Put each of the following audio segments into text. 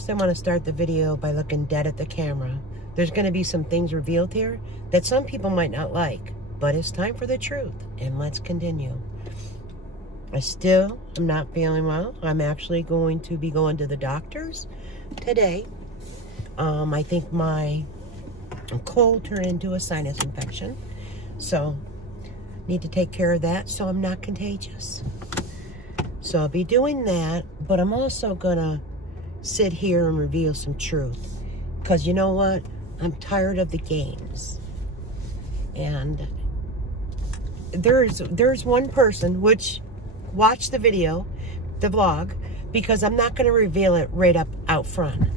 First, I want to start the video by looking dead at the camera. There's going to be some things revealed here that some people might not like, but it's time for the truth, and let's continue. I still am not feeling well. I'm actually going to be going to the doctors today. I think my cold turned into a sinus infection, so need to take care of that so I'm not contagious. So I'll be doing that, but I'm also gonna sit here and reveal some truth, because you know what? I'm tired of the games. And there's one person which watched the video, the vlog, because I'm not going to reveal it right up out front.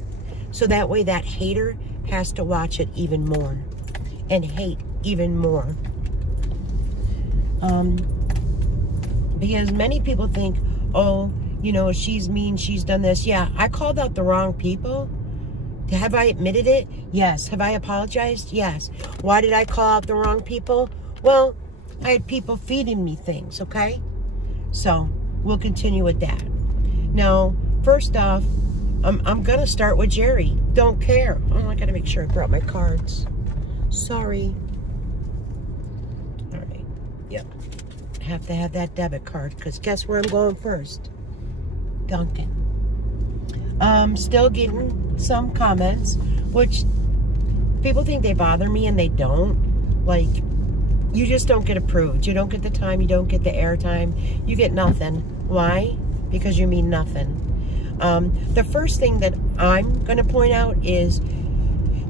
So that way that hater has to watch it even more and hate even more. Because many people think, oh, you know, she's mean, she's done this. Yeah, I called out the wrong people. Have I admitted it? Yes. Have I apologized? Yes. Why did I call out the wrong people? Well, I had people feeding me things, okay? So, we'll continue with that. Now, first off, I'm going to start with Jerry. Don't care. Oh, I got to make sure I brought my cards. Sorry. All right. Yep. I have to have that debit card, because guess where I'm going first? Duncan. Still getting some comments, which people think they bother me, and they don't. Like, you just don't get approved. You don't get the time. You don't get the airtime. You get nothing. Why? Because you mean nothing. The first thing that I'm going to point out is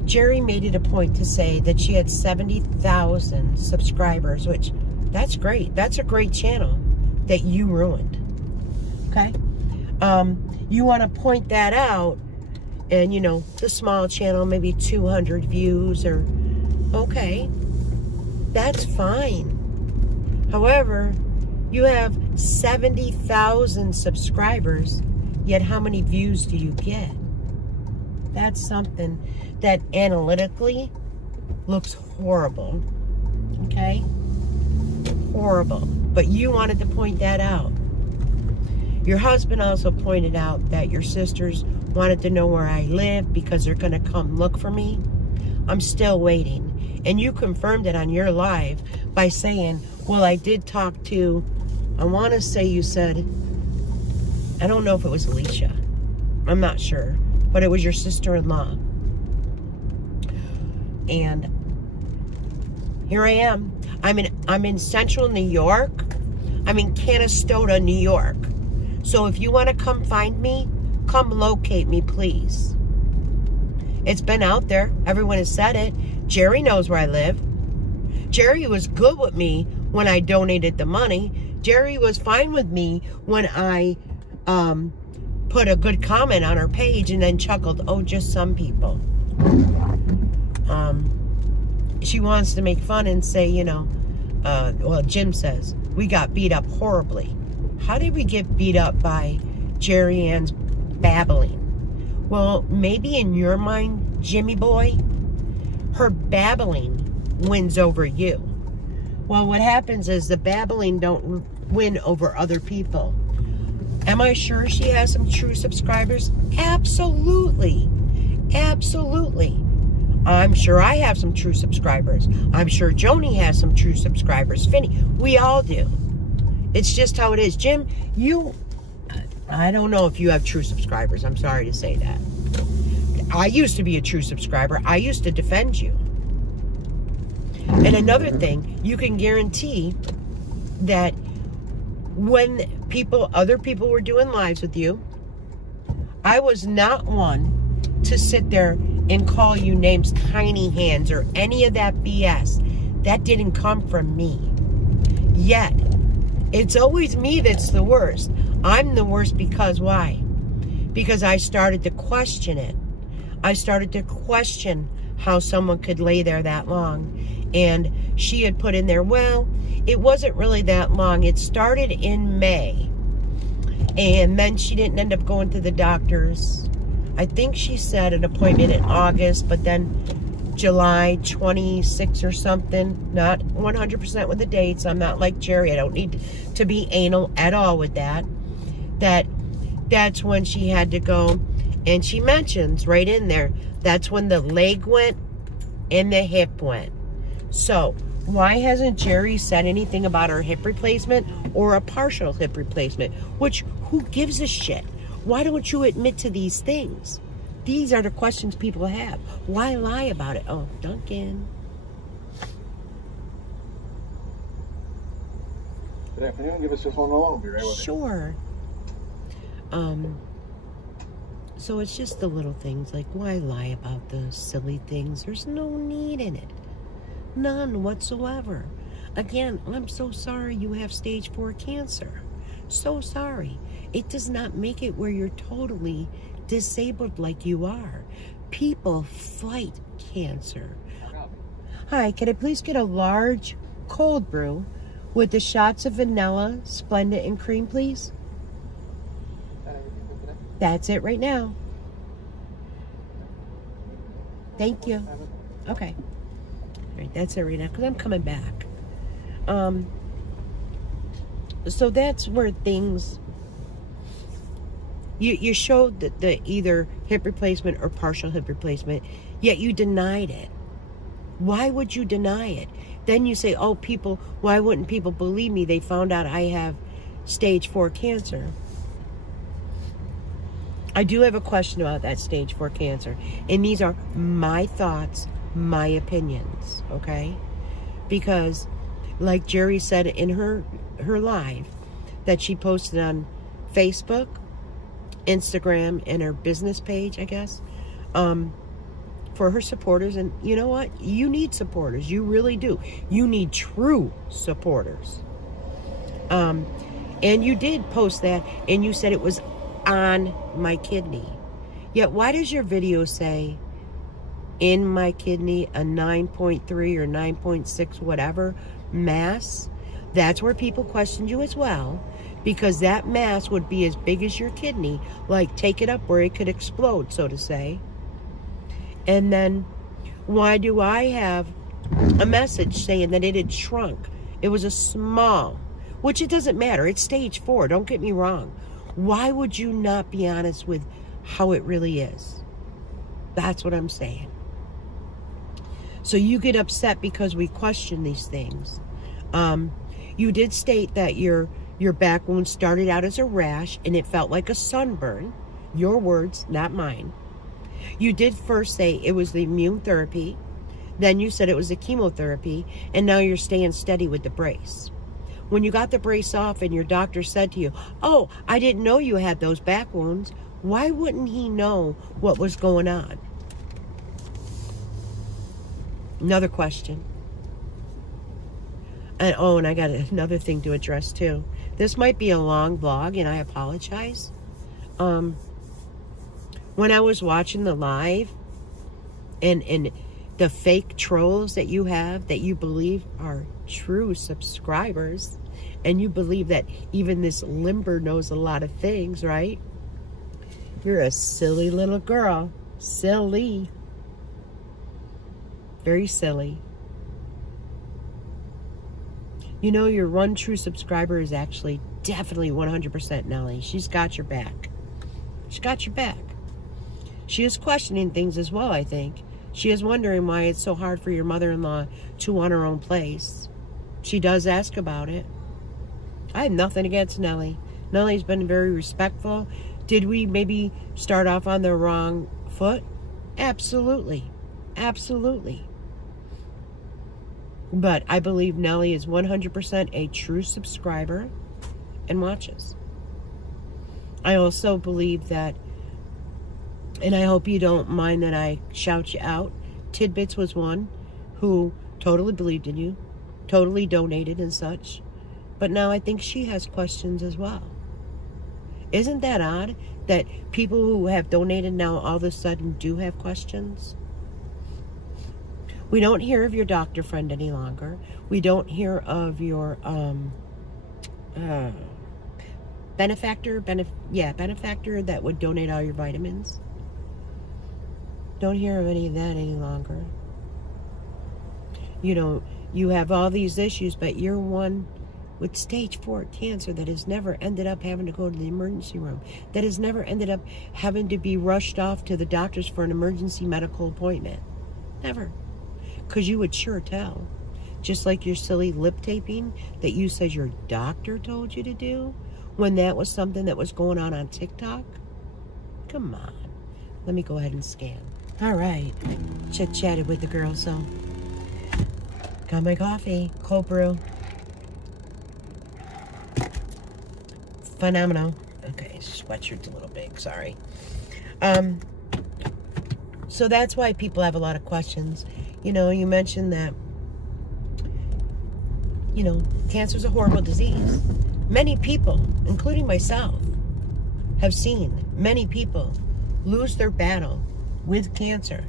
Jerry made it a point to say that she had 70,000 subscribers, which that's great. That's a great channel that you ruined. Okay? You want to point that out, and you know, the small channel, maybe 200 views, or okay, that's fine. However, you have 70,000 subscribers, yet how many views do you get? That's something that analytically looks horrible. Okay? Horrible. But you wanted to point that out. Your husband also pointed out that your sisters wanted to know where I live because they're going to come look for me. I'm still waiting. And you confirmed it on your live by saying, well, I did talk to, I want to say you said, I don't know if it was Alicia. I'm not sure. But it was your sister-in-law. And here I am. I'm in central New York. I'm in Canastota, New York. So if you want to come find me, come locate me, please. It's been out there. Everyone has said it. Jerry knows where I live. Jerry was good with me when I donated the money. Jerry was fine with me when I put a good comment on her page and then chuckled, oh, just some people. She wants to make fun and say, you know, well, Jim says, we got beat up horribly. How did we get beat up by Jerry Ann's babbling? Well, maybe in your mind, Jimmy boy, her babbling wins over you. Well, what happens is the babbling don't win over other people. Am I sure she has some true subscribers? Absolutely. Absolutely. I'm sure I have some true subscribers. I'm sure Joni has some true subscribers. Finny, we all do. It's just how it is. Jim, I don't know if you have true subscribers. I'm sorry to say that. I used to be a true subscriber. I used to defend you. And another thing, you can guarantee that when other people were doing lives with you, I was not one to sit there and call you names, tiny hands, or any of that BS. That didn't come from me. Yet, it's always me that's the worst. I'm the worst because why? Because I started to question it. I started to question how someone could lay there that long. And she had put in there, well, it wasn't really that long. It started in May. And then she didn't end up going to the doctors. I think she said an appointment in August, but then July 26 or something. Not 100% with the dates. I'm not like Jerry. I don't need to be anal at all with that. That's when she had to go. And she mentions right in there, that's when the leg went and the hip went. So, why hasn't Jerry said anything about her hip replacement or a partial hip replacement? Which, who gives a shit? Why don't you admit to these things? These are the questions people have. Why lie about it? Oh, Duncan. Good afternoon. Give us just one moment. We'll be right with you. Sure. So it's just the little things, like why lie about the silly things? There's no need in it. None whatsoever. Again, I'm so sorry you have stage 4 cancer. So sorry. It does not make it where you're totally disabled like you are. People fight cancer. Hi, can I please get a large cold brew with the shots of vanilla, Splenda, and cream, please? That's it right now. Thank you. Okay. All right, that's it right now, because I'm coming back. So that's where things... You showed the either hip replacement or partial hip replacement, yet you denied it. Why would you deny it? Then you say, oh, people, why wouldn't people believe me? They found out I have stage 4 cancer. I do have a question about that stage 4 cancer. And these are my thoughts, my opinions, okay? Because, like Jerry said in her live that she posted on Facebook, Instagram, and her business page, I guess, for her supporters. And you know what? You need supporters. You really do. You need true supporters. And you did post that, and you said it was on my kidney. Yet why does your video say in my kidney a 9.3 or 9.6 whatever mass? That's where people questioned you as well, because that mass would be as big as your kidney, like take it up where it could explode, so to say. And then why do I have a message saying that it had shrunk? It was a small, which it doesn't matter. It's stage 4. Don't get me wrong. Why would you not be honest with how it really is? That's what I'm saying. So you get upset because we question these things. You did state that your back wound started out as a rash and it felt like a sunburn. Your words, not mine. You did first say it was the immune therapy. Then you said it was the chemotherapy. And now you're staying steady with the brace. When you got the brace off and your doctor said to you, oh, I didn't know you had those back wounds, why wouldn't he know what was going on? Another question. And oh, and I got another thing to address too. This might be a long vlog, and I apologize. When I was watching the live, and the fake trolls that you have, that you believe are true subscribers, and you believe that even this limber knows a lot of things, right? You're a silly little girl. Silly. Very silly. You know, your one true subscriber is actually definitely 100% Nellie. She's got your back. She's got your back. She is questioning things as well, I think. She is wondering why it's so hard for your mother-in-law to want her own place. She does ask about it. I have nothing against Nellie. Nellie's been very respectful. Did we maybe start off on the wrong foot? Absolutely. Absolutely. But I believe Nellie is 100% a true subscriber and watches. I also believe that, and I hope you don't mind that I shout you out, Tidbits was one who totally believed in you, totally donated and such. But now I think she has questions as well. Isn't that odd that people who have donated now all of a sudden do have questions? We don't hear of your doctor friend any longer. We don't hear of your benefactor that would donate all your vitamins. Don't hear of any of that any longer. You know, you have all these issues, but you're one with stage 4 cancer that has never ended up having to go to the emergency room, that has never ended up having to be rushed off to the doctors for an emergency medical appointment. Never. Because you would sure tell. Just like your silly lip taping that you said your doctor told you to do when that was something that was going on TikTok. Come on. Let me go ahead and scan. All right. Chit-chatted with the girl, so got my coffee. Cold brew. Phenomenal. Okay, sweatshirt's a little big. Sorry. So that's why people have a lot of questions. You know, you mentioned that, you know, cancer is a horrible disease. Many people, including myself, have seen many people lose their battle with cancer.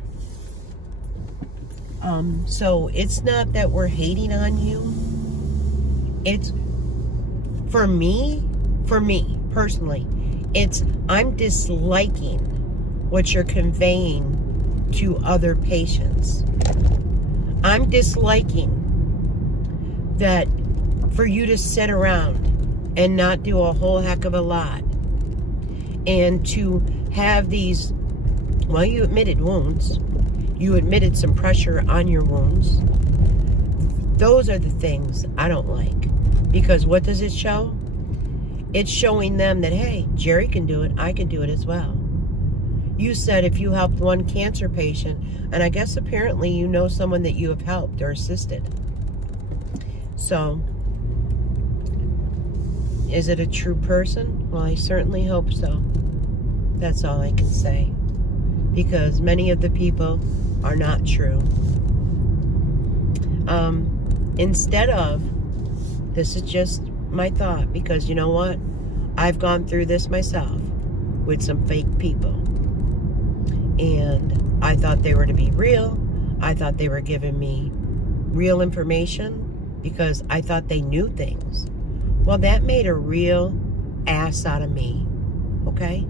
So it's not that we're hating on you. It's, for me personally, it's I'm disliking what you're conveying to other patients. I'm disliking that for you to sit around and not do a whole heck of a lot and to have these, well, you admitted wounds. You admitted some pressure on your wounds. Those are the things I don't like. Because what does it show? It's showing them that, hey, Jerry can do it. I can do it as well. You said if you helped one cancer patient, and I guess apparently you know someone that you have helped or assisted. So, is it a true person? Well, I certainly hope so. That's all I can say. Because many of the people are not true. Instead of, this is just my thought, because you know what? I've gone through this myself with some fake people. And I thought they were to be real. I thought they were giving me real information because I thought they knew things. Well, that made a real ass out of me. Okay?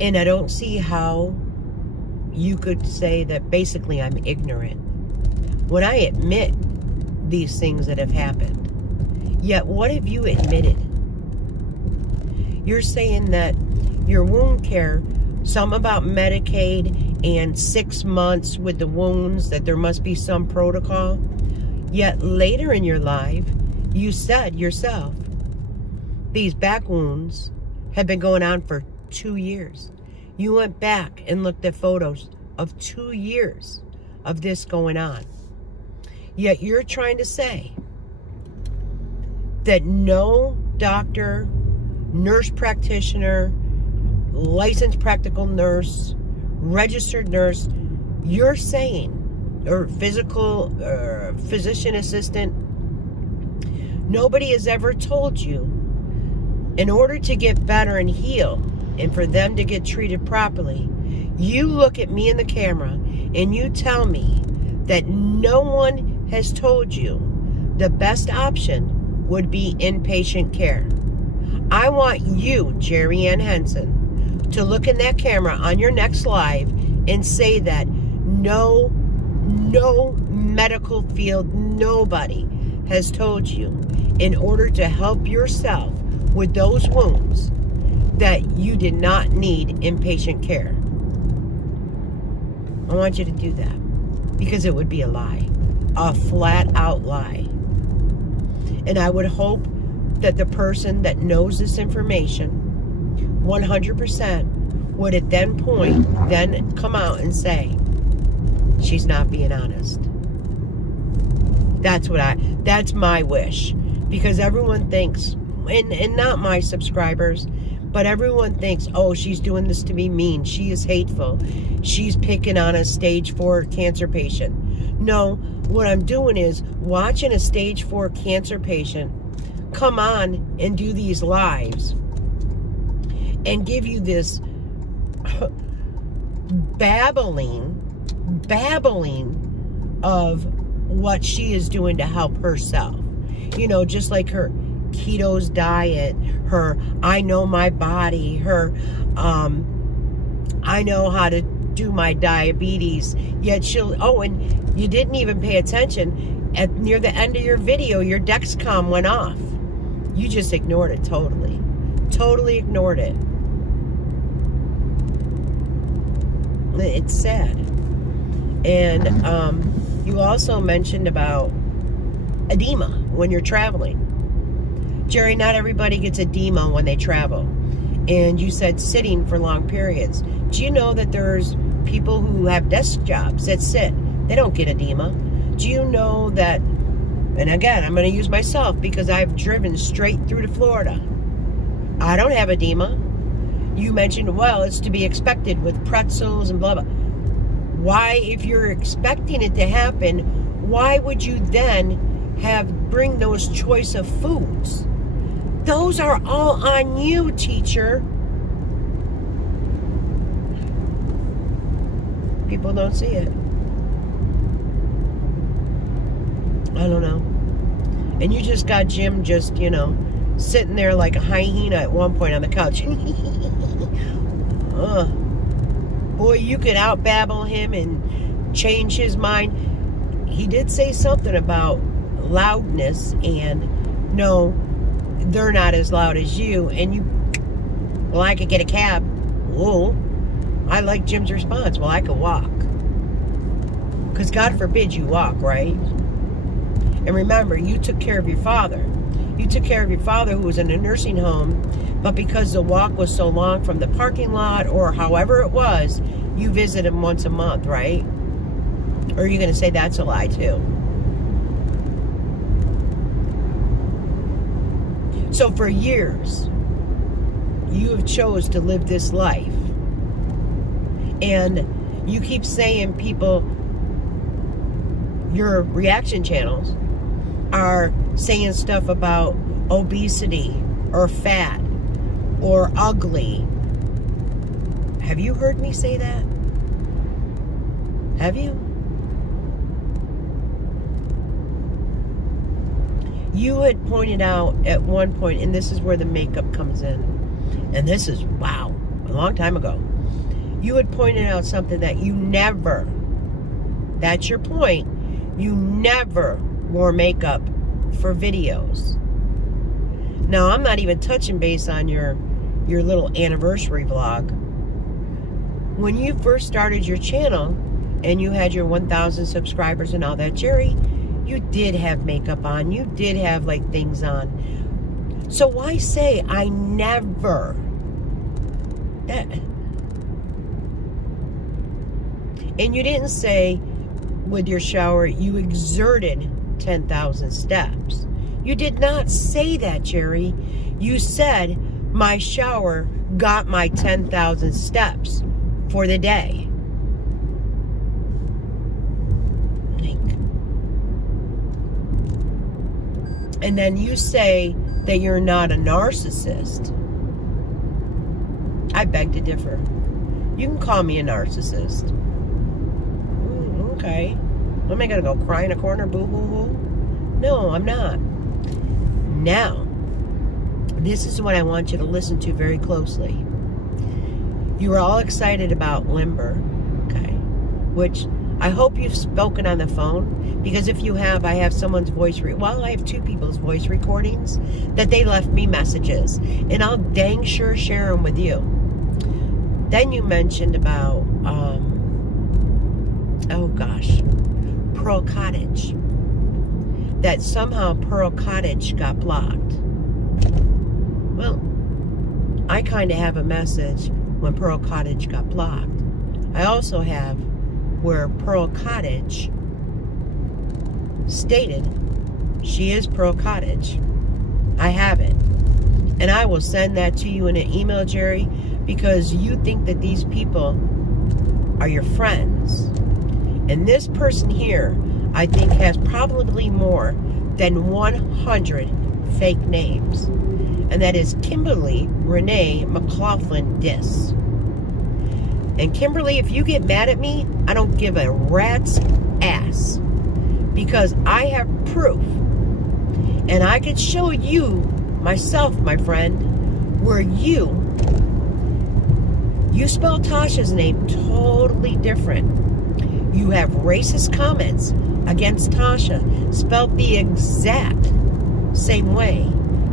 And I don't see how you could say that basically I'm ignorant when I admit these things that have happened. Yet what have you admitted? You're saying that your wound care, some about Medicaid and 6 months with the wounds, that there must be some protocol. Yet later in your life, you said yourself, these back wounds have been going on for 2 years. You went back and looked at photos of 2 years of this going on. Yet you're trying to say that no doctor, nurse practitioner, licensed practical nurse, registered nurse, you're saying, or physician assistant, nobody has ever told you, in order to get better and heal, and for them to get treated properly, you look at me in the camera and you tell me that no one has told you the best option would be inpatient care. I want you, Jerry Ann Henson, to look in that camera on your next live and say that no medical field, nobody has told you, in order to help yourself with those wounds, that you did not need inpatient care. I want you to do that, because it would be a lie, a flat out lie. And I would hope that the person that knows this information 100% would at then come out and say, she's not being honest. That's my wish. Because everyone thinks, and not my subscribers, but everyone thinks, oh, she's doing this to be mean. She is hateful. She's picking on a stage 4 cancer patient. No, what I'm doing is watching a stage 4 cancer patient come on and do these lives and give you this babbling of what she is doing to help herself. You know, just like her ketos diet, her I know my body, her I know how to do my diabetes, yet she'll, oh, and you didn't even pay attention. near the end of your video, your Dexcom went off. You just ignored it totally. Totally ignored it. It's sad. And you also mentioned about edema when you're traveling. Jerry, not everybody gets edema when they travel. And you said sitting for long periods. Do you know that there's people who have desk jobs that sit? They don't get edema. Do you know that, and again, I'm going to use myself because I've driven straight through to Florida. I don't have edema. You mentioned, well, it's to be expected with pretzels and blah, blah. Why, if you're expecting it to happen, why would you then bring those choice of foods? Those are all on you, teacher. People don't see it. I don't know. And you just got Jim just, you know, sitting there like a hyena at one point on the couch. Boy, you could outbabble him and change his mind. He did say something about loudness, and no, they're not as loud as you. And you, well, I could get a cab. Whoa. I like Jim's response. Well, I could walk. Because God forbid you walk, right? And remember, you took care of your father. You took care of your father who was in a nursing home, but because the walk was so long from the parking lot or however it was, you visit him once a month, right? Or are you going to say that's a lie too? So for years, you have chose to live this life. And you keep saying people, your reaction channels are saying stuff about obesity or fat or ugly. Have you heard me say that? Have you? You had pointed out at one point, and this is where the makeup comes in, and this is, wow, a long time ago. You had pointed out something that you never, that's your point, you never wore makeup for videos. Now, I'm not even touching base on your little anniversary vlog. When you first started your channel and you had your 1,000 subscribers and all that, Jerry, you did have makeup on. You did have, like, things on. So why say I never? And you didn't say with your shower you exerted 10,000 steps. You did not say that, Jerry. You said my shower got my 10,000 steps for the day. And then you say that you're not a narcissist. I beg to differ. You can call me a narcissist. Okay. Am I going to go cry in a corner, boo-hoo-hoo? No, I'm not. Now, this is what I want you to listen to very closely. You were all excited about Limber, okay? Which I hope you've spoken on the phone, because if you have, I have someone's voice, I have two people's voice recordings that they left me messages, and I'll dang sure share them with you. Then you mentioned about, oh gosh, Pearl Cottage. That somehow Pearl Cottage got blocked. Well, I kind of have a message when Pearl Cottage got blocked. I also have where Pearl Cottage stated she is Pearl Cottage. I have it. And I will send that to you in an email, Jerry, because you think that these people are your friends. And this person here, I think, has probably more than 100 fake names. And that is Kimberly Renee McLaughlin Dis. And Kimberly, if you get mad at me, I don't give a rat's ass. Because I have proof. And I could show you myself, my friend, where you spell Tasha's name totally different. You have racist comments against Tasha, spelled the exact same way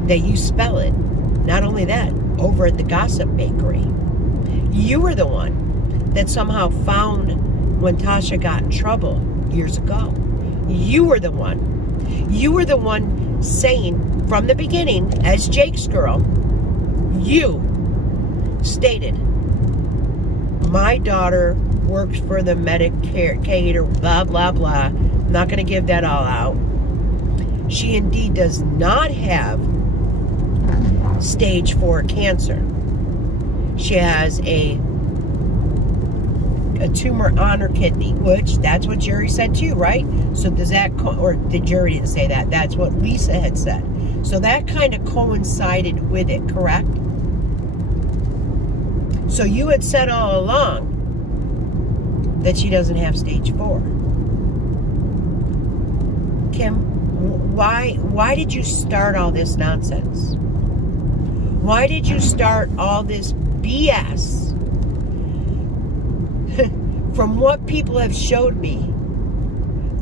that you spell it. Not only that, over at the Gossip Bakery. You were the one that somehow found when Tasha got in trouble years ago. You were the one. You were the one saying from the beginning, as Jake's girl, you stated, my daughter works for the Medicaid or blah, blah, blah. I'm not going to give that all out. She indeed does not have stage 4 cancer. She has a tumor on her kidney, which that's what Jerry said too, right? So does that, or did Jerry didn't say that? That's what Lisa had said. So that kind of coincided with it, correct? So you had said all along that she doesn't have stage 4. Kim, why did you start all this nonsense? Why did you start all this BS? From what people have showed me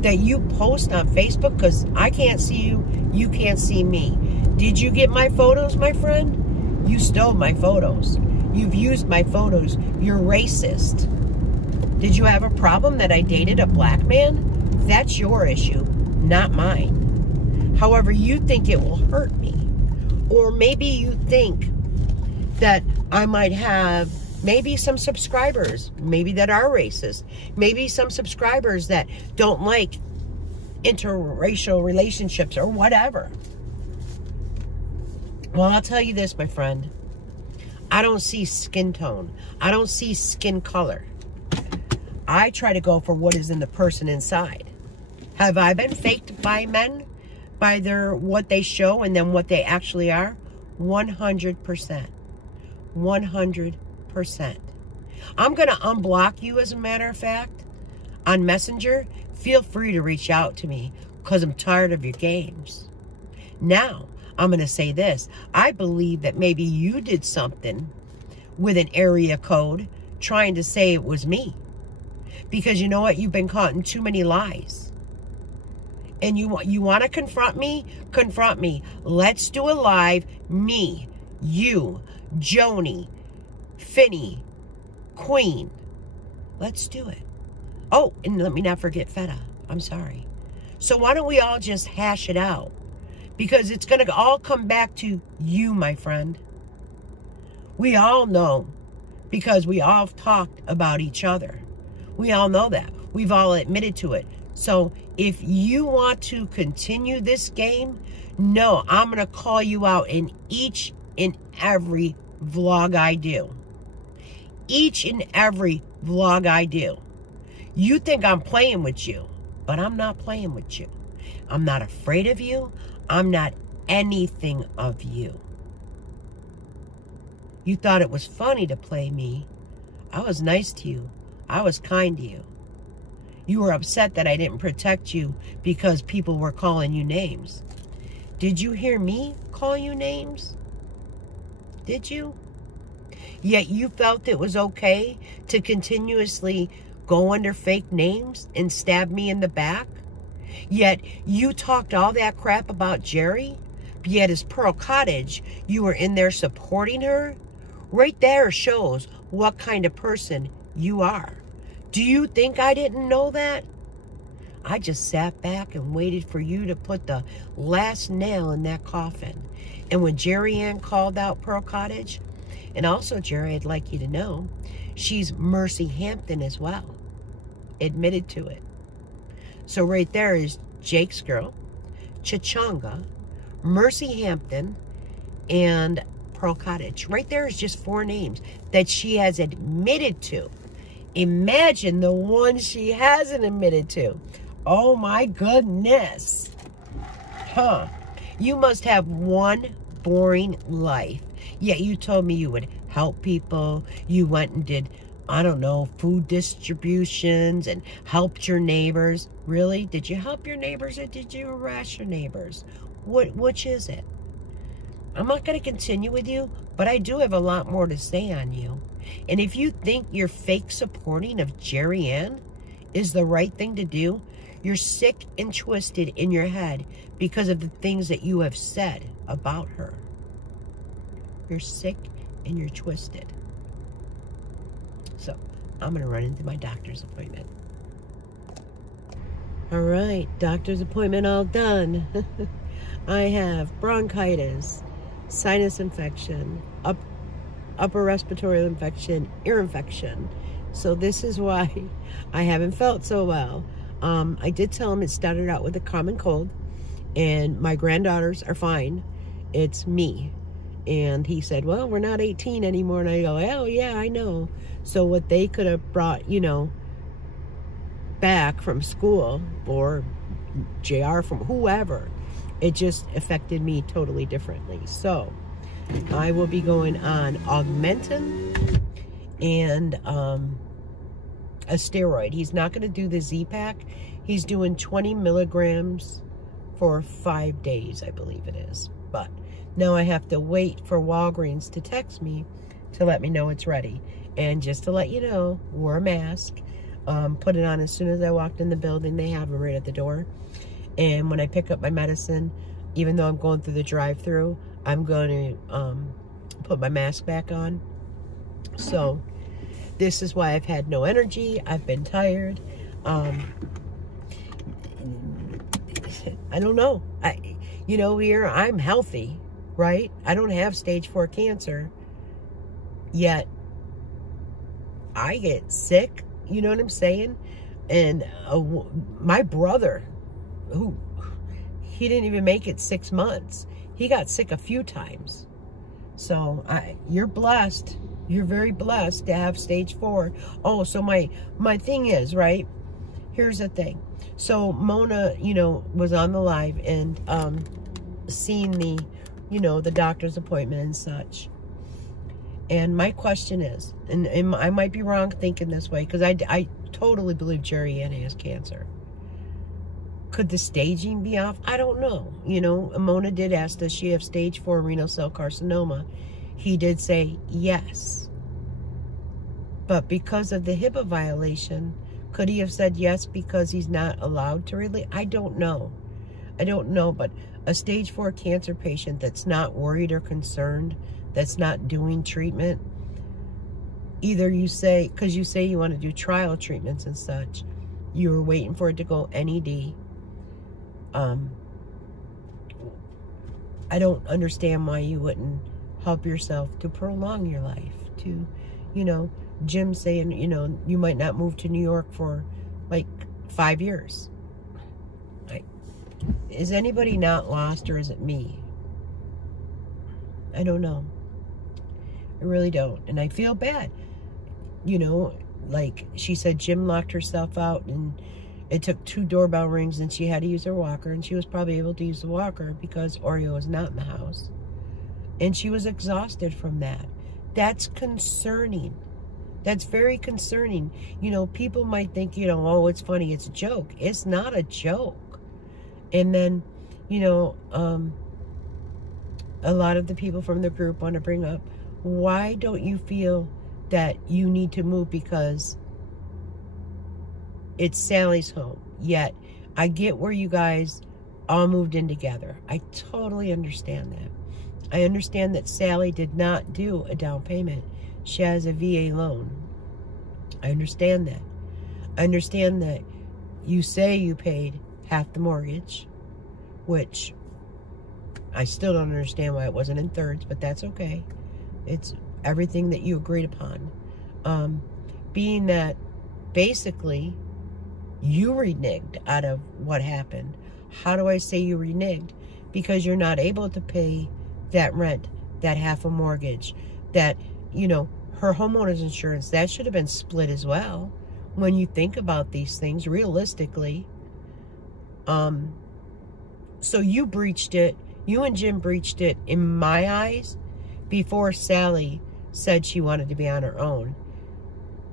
that you post on Facebook, because I can't see you, you can't see me. Did you get my photos, my friend? You stole my photos. You've used my photos. You're racist. Did you have a problem that I dated a black man? That's your issue, not mine. However, you think it will hurt me. Or maybe you think that I might have maybe some subscribers, maybe that are racist. Maybe some subscribers that don't like interracial relationships or whatever. Well, I'll tell you this, my friend. I don't see skin tone. I don't see skin color. I try to go for what is in the person inside. Have I been faked by men? By their what they show and then what they actually are? 100%. 100%. I'm going to unblock you, as a matter of fact, on Messenger. Feel free to reach out to me because I'm tired of your games. Now, I'm going to say this. I believe that maybe you did something with an area code trying to say it was me. Because you know what? You've been caught in too many lies. And you want to confront me? Confront me. Let's do a live. Me, you, Joni, Finny, Queen. Let's do it. Oh, and let me not forget Feta. I'm sorry. So why don't we all just hash it out? Because it's going to all come back to you, my friend. We all know. Because we all talked about each other. We all know that. We've all admitted to it. So if you want to continue this game, no, I'm going to call you out in each and every vlog I do. Each and every vlog I do. You think I'm playing with you, but I'm not playing with you. I'm not afraid of you. I'm not anything of you. You thought it was funny to play me. I was nice to you. I was kind to you. You were upset that I didn't protect you because people were calling you names. Did you hear me call you names? Did you? Yet you felt it was okay to continuously go under fake names and stab me in the back? Yet you talked all that crap about Jerry? Yet as Pearl Cottage, you were in there supporting her? Right there shows what kind of person you are. Do you think I didn't know that? I just sat back and waited for you to put the last nail in that coffin. And when Jerry Ann called out Pearl Cottage, and also, Jerry, I'd like you to know, she's Mercy Hampton as well. Admitted to it. So right there is Jake's girl, Chachanga, Mercy Hampton, and Pearl Cottage. Right there is just 4 names that she has admitted to. Imagine the one she hasn't admitted to. Oh my goodness. Huh. You must have one boring life. Yet you told me you would help people. You went and did, I don't know, food distributions and helped your neighbors. Really? Did you help your neighbors or did you harass your neighbors? Which is it? I'm not going to continue with you, but I do have a lot more to say on you. And if you think your fake supporting of Jerry Ann is the right thing to do, You're sick and twisted in your head because of the things that you have said about her. You're sick and you're twisted. So, I'm going to run into my doctor's appointment. All right, doctor's appointment all done. I have bronchitis, sinus infection, upper respiratory infection, ear infection. So this is why I haven't felt so well. I did tell him it started out with a common cold, and my granddaughters are fine. It's me. And he said, well, we're not 18 anymore. And I go, oh, yeah, I know. So what they could have brought, you know, back from school, or JR from whoever, it just affected me totally differently. So I will be going on Augmentin and a steroid. He's not going to do the Z-Pack. He's doing 20 milligrams for 5 days, I believe it is. But now I have to wait for Walgreens to text me to let me know it's ready. And just to let you know, wear a mask. Put it on as soon as I walked in the building. They have them right at the door. And when I pick up my medicine, even though I'm going through the drive-thru, I'm going to put my mask back on. So this is why I've had no energy. I've been tired. I don't know. You know, here I'm healthy, right? I don't have stage 4 cancer, yet I get sick. You know what I'm saying? And my brother, he didn't even make it 6 months. He got sick a few times. So you're blessed. You're very blessed to have stage 4. Oh, so my thing is, right? Here's the thing. So Mona, you know, was on the live and seen the, you know, the doctor's appointment and such. And my question is, and I might be wrong thinking this way, because I totally believe Jerry Ann has cancer. Could the staging be off? I don't know. You know, Mona did ask, does she have stage 4 renal cell carcinoma? He did say yes. But because of the HIPAA violation, could he have said yes because he's not allowed to really? I don't know. I don't know, but a stage 4 cancer patient that's not worried or concerned, that's not doing treatment, either you say, because you say you want to do trial treatments and such, you were waiting for it to go NED. I don't understand why you wouldn't help yourself to prolong your life, to, you know, Jim saying, you know, you might not move to New York for like 5 years. Is anybody not lost, or is it me? I don't know. I really don't. And I feel bad. You know, like she said, Jim locked herself out and it took 2 doorbell rings and she had to use her walker, and she was probably able to use the walker because Oreo was not in the house. And she was exhausted from that. That's concerning. That's very concerning. You know, people might think, you know, oh, it's funny, it's a joke. It's not a joke. And then, you know, a lot of the people from the group want to bring up, why don't you feel that you need to move because it's Sally's home? Yet, I get where you guys all moved in together. I totally understand that. I understand that Sally did not do a down payment. She has a VA loan. I understand that. I understand that you say you paid half the mortgage, which I still don't understand why it wasn't in thirds, but that's okay. It's everything that you agreed upon. Being that basically you reneged out of what happened. How do I say you reneged? Because you're not able to pay that rent, that half a mortgage, that, you know, her homeowner's insurance, that should have been split as well. When you think about these things realistically, so you breached it. You and Jim breached it, in my eyes, before Sally said she wanted to be on her own.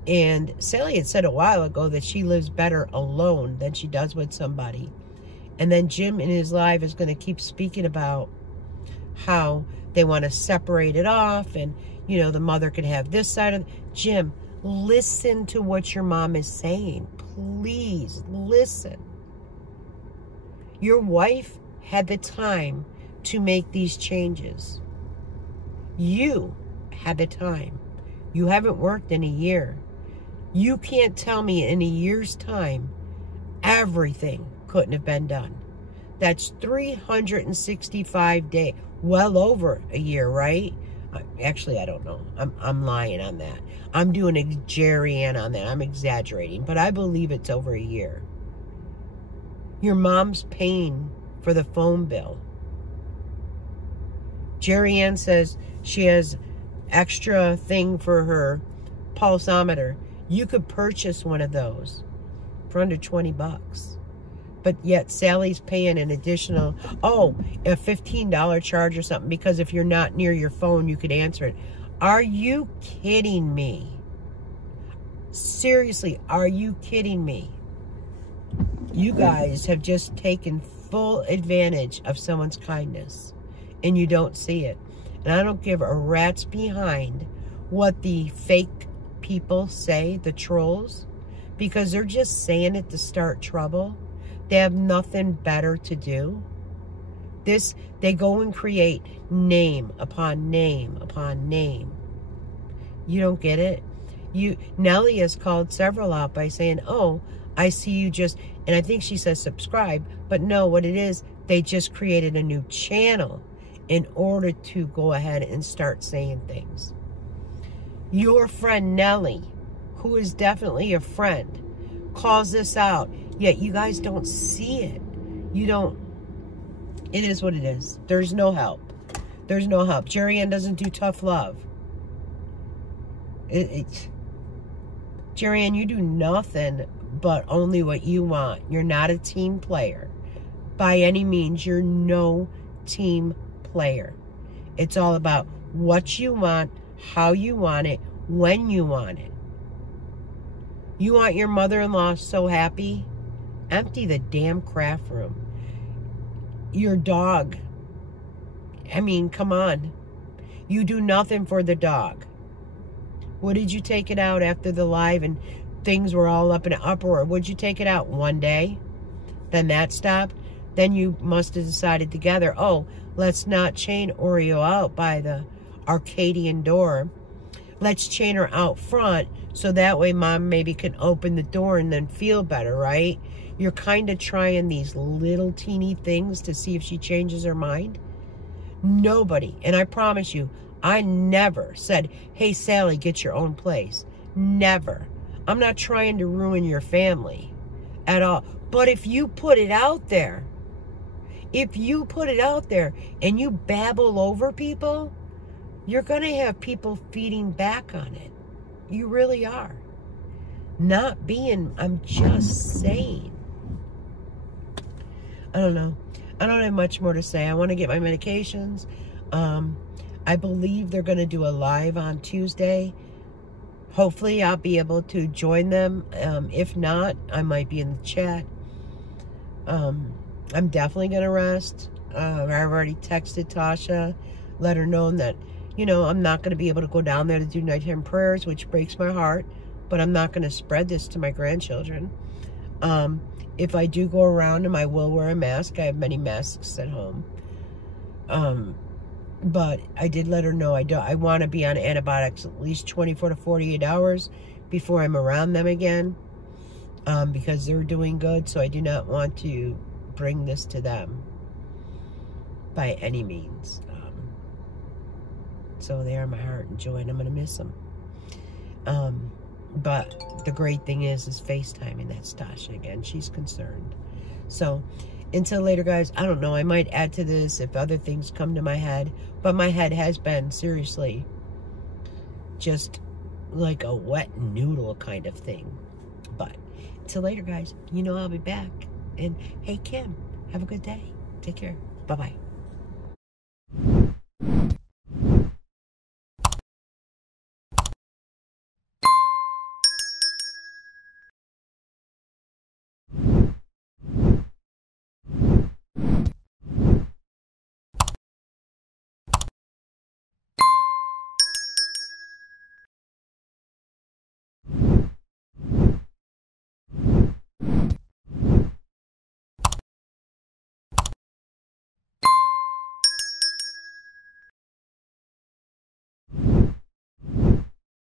And Sally had said a while ago that she lives better alone than she does with somebody. And then Jim in his live is going to keep speaking about how they want to separate it off, and, you know, the mother could have this side of Jim, listen to what your mom is saying. Please listen. Your wife had the time to make these changes. You had the time. You haven't worked in a year. You can't tell me in a year's time everything couldn't have been done. That's 365 days, well over a year, right? Actually, I don't know. I'm lying on that. I'm doing a Jerry Ann on that. I'm exaggerating, but I believe it's over a year. Your mom's paying for the phone bill. Jerry Ann says she has extra thing for her pulsometer. You could purchase one of those for under 20 bucks. But yet Sally's paying an additional, a $15 charge or something, because if you're not near your phone, you could answer it. Are you kidding me? Seriously, are you kidding me? You guys have just taken full advantage of someone's kindness, and you don't see it. And I don't give a rat's behind what the fake people say, the trolls, because they're just saying it to start trouble. They have nothing better to do. They go and create name upon name upon name. You don't get it? Nellie has called several out by saying, oh, I see you just, and I think she says subscribe, but no, what it is, they just created a new channel in order to go ahead and start saying things. Your friend Nellie, who is definitely a friend, calls this out, yet you guys don't see it. You don't. It is what it is. There's no help. There's no help. Jerry Ann doesn't do tough love. Jerry Ann, you do nothing but only what you want. You're not a team player. By any means, you're no team player. It's all about what you want, how you want it, when you want it. You want your mother-in-law so happy? Empty the damn craft room. Your dog. I mean, come on. You do nothing for the dog. What did you take it out after the live and things were all up in an uproar? Would you take it out one day? Then that stopped? Then you must have decided together, oh, let's not chain Oreo out by the Arcadian door. Let's chain her out front so that way mom maybe can open the door and then feel better, right? You're kind of trying these little teeny things to see if she changes her mind. Nobody, and I promise you, I never said, hey, Sally, get your own place. Never. I'm not trying to ruin your family at all. But if you put it out there, and you babble over people, you're going to have people feeding back on it. You really are. I'm just saying. I don't know. I don't have much more to say. I want to get my medications. I believe they're going to do a live on Tuesday. Hopefully I'll be able to join them. If not, I might be in the chat. I'm definitely going to rest. I've already texted Tasha, let her know that, I'm not going to be able to go down there to do nighttime prayers, which breaks my heart, but I'm not going to spread this to my grandchildren. If I do go around them, I will wear a mask. I have many masks at home. But I did let her know I want to be on antibiotics at least 24 to 48 hours before I'm around them again, because they're doing good, so I do not want to bring this to them by any means. So they are my heart and joy, and I'm going to miss them. But the great thing is FaceTiming. That's Tasha again. She's concerned. So until later, guys, I don't know. I might add to this if other things come to my head. But my head has been, seriously, just like a wet noodle kind of thing. But until later, guys, I'll be back. And hey, Kim, have a good day. Take care. Bye-bye.